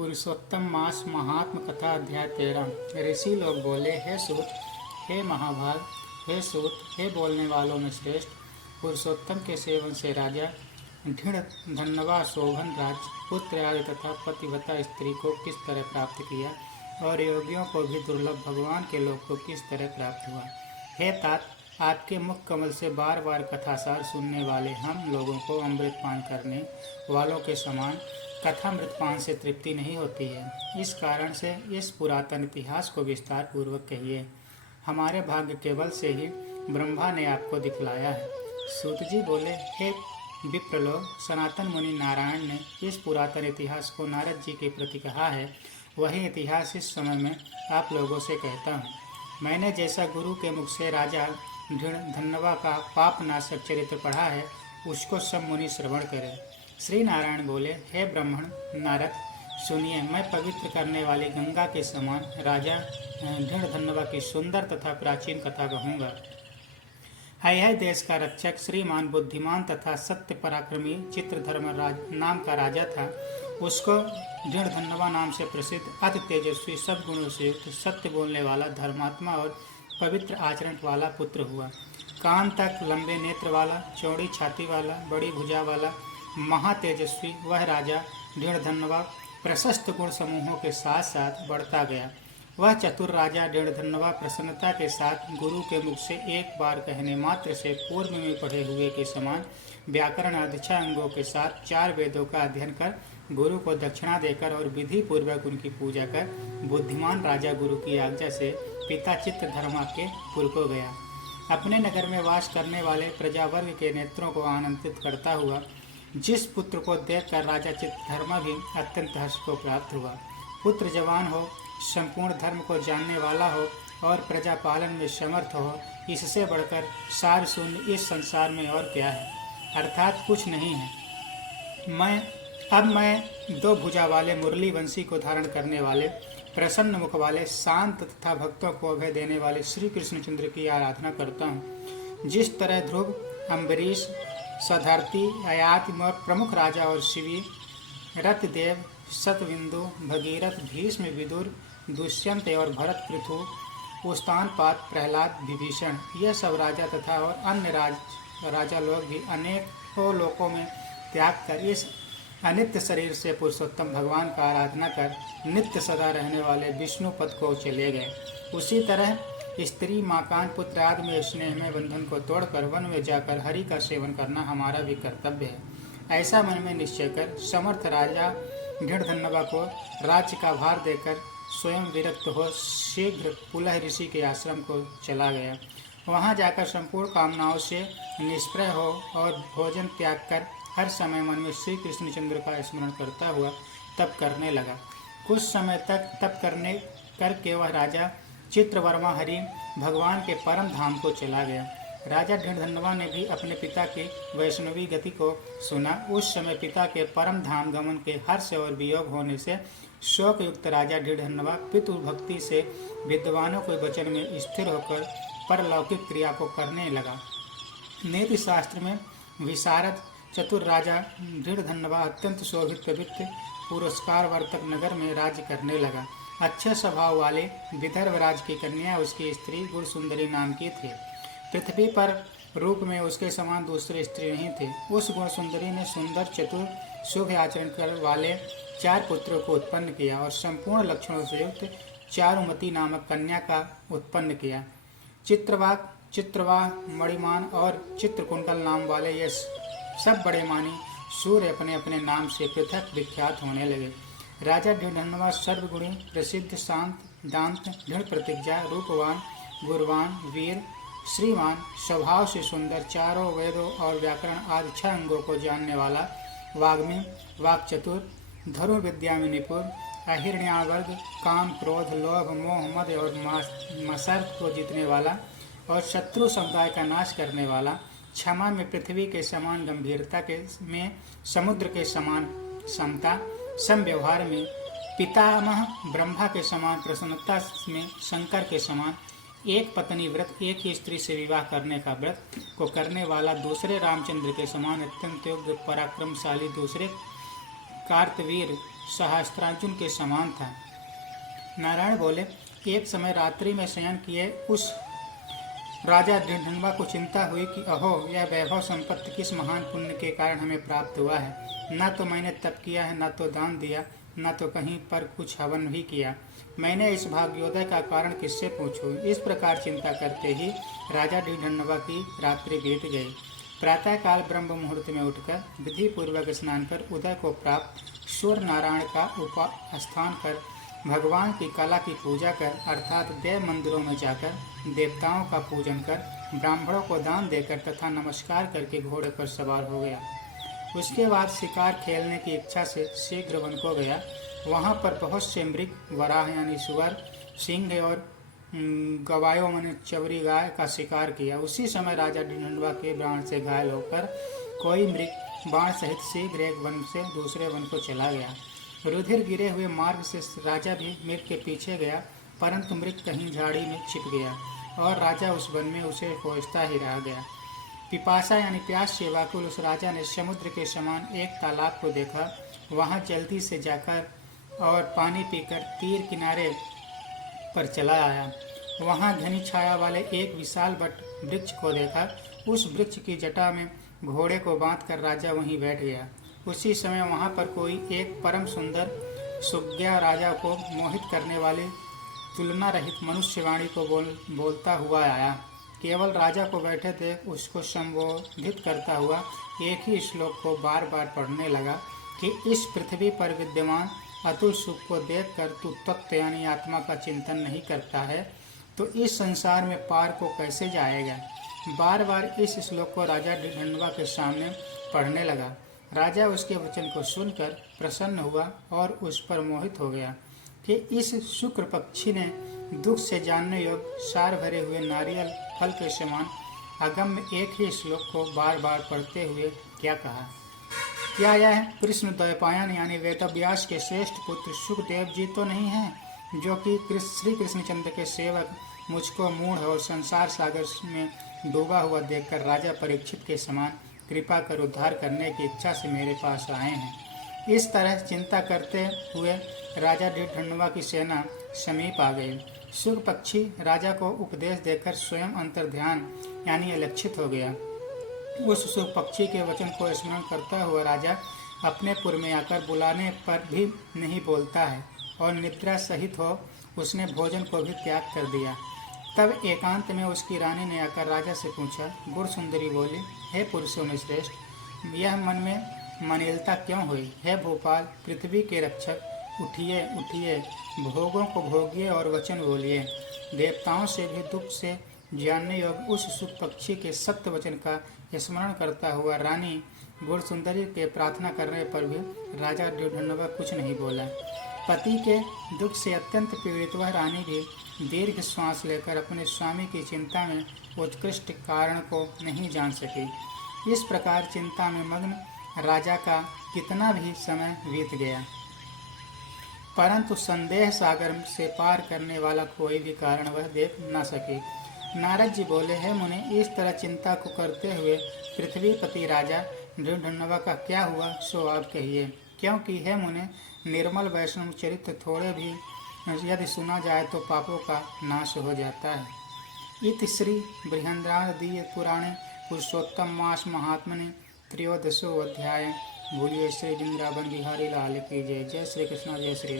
पुरुषोत्तम मास महात्म कथा अध्याय 13। ऋषि लोग बोले, हे सूत, हे महाभाग, हे सूत, हे बोलने वालों में श्रेष्ठ, पुरुषोत्तम के सेवन से राजा ढीढ़ धन्वा शोभन राज पुत्र आदि तथा पतिव्रता स्त्री को किस तरह प्राप्त किया और योगियों को भी दुर्लभ भगवान के लोक को किस तरह प्राप्त हुआ। हे तात, आपके मुख कमल से बार बार कथासार सुनने वाले हम लोगों को अमृत पान करने वालों के समान कथामृत पान से तृप्ति नहीं होती है। इस कारण से इस पुरातन इतिहास को विस्तार पूर्वक कहिए। हमारे भाग्य के बल से ही ब्रह्मा ने आपको दिखलाया है। सूत जी बोले, हे विप्रलोक, सनातन मुनि नारायण ने इस पुरातन इतिहास को नारद जी के प्रति कहा है। वही इतिहास इस समय में आप लोगों से कहता हूँ। मैंने जैसा गुरु के मुख से राजा ढीढ़ धन्वा का पापनाशक चरित्र पढ़ा है, उसको सब मुनि श्रवण करें। श्री नारायण बोले, हे ब्राह्मण नारद, सुनिए, मैं पवित्र करने वाली गंगा के समान राजा ढीढ़ धन्वा की सुंदर तथा प्राचीन कथा कहूँगा। है देश का रक्षक श्रीमान बुद्धिमान तथा सत्य पराक्रमी चित्रधर्मराज नाम का राजा था। उसको ढीढ़ धन्वा नाम से प्रसिद्ध अति तेजस्वी सब गुणों से युक्त सत्य बोलने वाला धर्मात्मा और पवित्र आचरण वाला पुत्र हुआ। कान तक लंबे नेत्र वाला, चौड़ी छाती वाला, बड़ी भुजा वाला महातेजस्वी वह राजा ढीढ़ धन्वा प्रशस्त गुण समूहों के साथ साथ बढ़ता गया। वह चतुर राजा ढीढ़ धन्वा प्रसन्नता के साथ गुरु के मुख से एक बार कहने मात्र से पूर्व में पढ़े हुए के समान व्याकरण आदि 6 अंगों के साथ 4 वेदों का अध्ययन कर गुरु को दक्षिणा देकर और विधि पूर्वक उनकी पूजा कर बुद्धिमान राजा गुरु की आज्ञा से पिता चित्रधर्मा के पुर को गया। अपने नगर में वास करने वाले प्रजावर्ग के नेत्रों को आनंदित करता हुआ जिस पुत्र को देखकर राजा चित्रधर्मा भी अत्यंत हर्ष को प्राप्त हुआ। पुत्र जवान हो, संपूर्ण धर्म को जानने वाला हो और प्रजा पालन में समर्थ हो, इससे बढ़कर सार शून्य इस संसार में और क्या है, अर्थात कुछ नहीं है। मैं 2 भुजा वाले मुरली वंशी को धारण करने वाले प्रसन्न मुख वाले शांत तथा भक्तों को अभय देने वाले श्री कृष्णचंद्र की आराधना करता हूँ। जिस तरह ध्रुव, अम्बरीश, सधरती, अयाति प्रमुख राजा और शिवी, रतदेव, शतबिंदु, भगीरथ, भीष्म, विदुर, दुष्यंत और भरत, पृथु, उस्तानपाद, प्रहलाद, विभीषण, यह सब राजा तथा और अन्य राजा लोग भी अनेकों लोकों में त्याग कर इस अनित्य शरीर से पुरुषोत्तम भगवान का आराधना कर नित्य सदा रहने वाले विष्णु पद को चले गए। उसी तरह स्त्री, माकान, पुत्र आदि में स्नेह में बंधन को तोड़कर वन में जाकर हरि का सेवन करना हमारा भी कर्तव्य है। ऐसा मन में निश्चय कर समर्थ राजा ढीढ़ धन्वा को राज्य का भार देकर स्वयं विरक्त हो शीघ्र पुलह ऋषि के आश्रम को चला गया। वहां जाकर संपूर्ण कामनाओं से निष्प्रय हो और भोजन त्याग कर हर समय मन में श्री कृष्णचंद्र का स्मरण करता हुआ तप करने लगा। कुछ समय तक तप करके वह राजा चित्रवर्मा हरि भगवान के परम धाम को चला गया। राजा ढीढ़ धन्वा ने भी अपने पिता की वैष्णवी गति को सुना। उस समय पिता के परम धाम गमन के हर्ष और वियोग होने से शोक युक्त राजा ढीढ़ धन्वा पितृ भक्ति से विद्वानों के वचन में स्थिर होकर परलौकिक क्रिया को करने लगा। नीति शास्त्र में विशारद चतुर राजा ढीढ़ धन्वा अत्यंत शोभित पवित्र पुरस्कार वर्तक नगर में राज्य करने लगा। अच्छे स्वभाव वाले विदर्भ राज की कन्या उसकी स्त्री गुण सुंदरी नाम की थी। पृथ्वी पर रूप में उसके समान दूसरे स्त्री नहीं थे। उस गुण सुंदरी ने सुंदर, चतुर, शुभ आचरण कर वाले 4 पुत्रों को उत्पन्न किया और संपूर्ण लक्षणों से युक्त चारुमती नामक कन्या का उत्पन्न किया। चित्रवाह, मणिमान और चित्रकुंडल नाम वाले ये सब बड़े मानी सूर्य अपने अपने नाम से पृथक विख्यात होने लगे। राजा ढीढ़ धन्वा सर्वगुणी, प्रसिद्ध, शांत, दांत, दृढ़ प्रतिज्ञा, रूपवान, गुणवान, वीर, श्रीमान, स्वभाव से सुंदर, चारों वेदों और व्याकरण आदि 6 अंगों को जानने वाला, वाग्मी, वाक्चतुर, धनुर्विद्या में निपुण, अहिर्ण्यावर्ग, काम, क्रोध, लोभ, मोह, मद और मत्सर को जीतने वाला और शत्रु समुदाय का नाश करने वाला, क्षमा में पृथ्वी के समान गंभीरता में समुद्र के समान समता, सम व्यवहार में पितामह ब्रह्मा के समान, प्रसन्नता में शंकर के समान, एक पत्नी व्रत, एक ही स्त्री से विवाह करने का व्रत को करने वाला, दूसरे रामचंद्र के समान अत्यंत योग्य पराक्रमशाली, दूसरे कार्तवीर सहस्त्रार्जुन के समान था। नारायण बोले, एक समय रात्रि में शयन किए उस राजा धनवा को चिंता हुई कि अहो, यह वैभव संपत्ति किस महान पुण्य के कारण हमें प्राप्त हुआ है। न तो मैंने तप किया है, न तो दान दिया, न तो कहीं पर कुछ हवन भी किया। मैंने इस भाग्योदय का कारण किससे पूछूं। इस प्रकार चिंता करते ही राजा ढिढन्वा की रात्रि बीत गई। प्रातःकाल ब्रह्म मुहूर्त में उठकर विधि पूर्वक स्नान कर उदय को प्राप्त सूर्य नारायण का उपास्थान कर भगवान की कला की पूजा कर अर्थात देव मंदिरों में जाकर देवताओं का पूजन कर ब्राह्मणों को दान देकर तथा नमस्कार करके घोड़े पर सवार हो गया। उसके बाद शिकार खेलने की इच्छा से शीघ्र वन को गया। वहाँ पर बहुत से मृग, वराह यानी सुअर, सिंह और गवायों माने चवरी गाय का शिकार किया। उसी समय राजा ढिढन्वा के बाण से घायल होकर कोई मृग बाण सहित शीघ्र एक वन से दूसरे वन को चला गया। रुधिर गिरे हुए मार्ग से राजा भी मृग के पीछे गया, परंतु मृग कहीं झाड़ी में छिप गया और राजा उस वन में उसे खोजता ही रह गया। पिपासा यानी प्यास से व्याकुल उस राजा ने समुद्र के समान एक तालाब को देखा। वहां जल्दी से जाकर और पानी पीकर तीर किनारे पर चला आया। वहां घनी छाया वाले एक विशाल वट वृक्ष को देखा। उस वृक्ष की जटा में घोड़े को बांधकर राजा वहीं बैठ गया। उसी समय वहां पर कोई एक परम सुंदर सुज्ञा राजा को मोहित करने वाली तुलना रहित मनुष्यवाणी को बोलता हुआ आया। केवल राजा को बैठे देख उसको संबोधित करता हुआ एक ही श्लोक को बार बार पढ़ने लगा कि इस पृथ्वी पर विद्यमान अतुल सुख को देखकर तू तत्व यानी आत्मा का चिंतन नहीं करता है तो इस संसार में पार को कैसे जाएगा। बार बार इस श्लोक को राजा ढिढन्वा के सामने पढ़ने लगा। राजा उसके वचन को सुनकर प्रसन्न हुआ और उस पर मोहित हो गया कि इस शुक्र पक्षी ने दुख से जानने योग्य सार भरे हुए नारियल फल के समान अगम्य एक ही श्लोक को बार बार पढ़ते हुए क्या कहा। क्या यह कृष्ण द्वैपायन यानी वेदव्यास के श्रेष्ठ पुत्र सुखदेव जी तो नहीं हैं, जो कि श्री कृष्णचंद्र के सेवक मुझको मूढ़ और संसार सागर में डूबा हुआ देखकर राजा परीक्षित के समान कृपा कर उद्धार करने की इच्छा से मेरे पास आए हैं। इस तरह चिंता करते हुए राजा ढिढन्वा की सेना समीप आ गई। सुख पक्षी राजा को उपदेश देकर स्वयं अंतर्ध्यान यानी अलक्षित हो गया। उस सुख पक्षी के वचन को स्मरण करता हुआ राजा अपने पुर में आकर बुलाने पर भी नहीं बोलता है और निद्रा सहित हो उसने भोजन को भी त्याग कर दिया। तब एकांत में उसकी रानी ने आकर राजा से पूछा। गुण सुंदरी बोली, हे पुरुषों में श्रेष्ठ, यह मन में मनिलता क्यों हुई। हे भोपाल, पृथ्वी के रक्षक, उठिए उठिए, भोगों को भोगिए और वचन बोलिए। देवताओं से भी दुख से जानने योग्य उस सुख पक्षी के सत्य वचन का स्मरण करता हुआ रानी गुण सुंदरी के प्रार्थना करने पर भी राजा ढिढन्वा कुछ नहीं बोला। पति के दुख से अत्यंत पीड़ित वह रानी भी दीर्घ श्वास लेकर अपने स्वामी की चिंता में उत्कृष्ट कारण को नहीं जान सकी। इस प्रकार चिंता में मग्न राजा का कितना भी समय बीत गया, परंतु संदेह सागर से पार करने वाला कोई भी कारण वह देख न सके। नारद जी बोले, हे मुनि, इस तरह चिंता को करते हुए पृथ्वीपति राजा ढिढन्वा का क्या हुआ सो आप कहिए। क्योंकि हे मुनि, निर्मल वैष्णव चरित्र थोड़े भी यदि सुना जाए तो पापों का नाश हो जाता है। इति श्री बृहदारण्यक पुराणे पुरुषोत्तम मास महात्मने त्रयोदशो अध्याय। बोलिए श्री वृंदावन बिहारी लाल की जय। जय श्री कृष्ण, जय श्री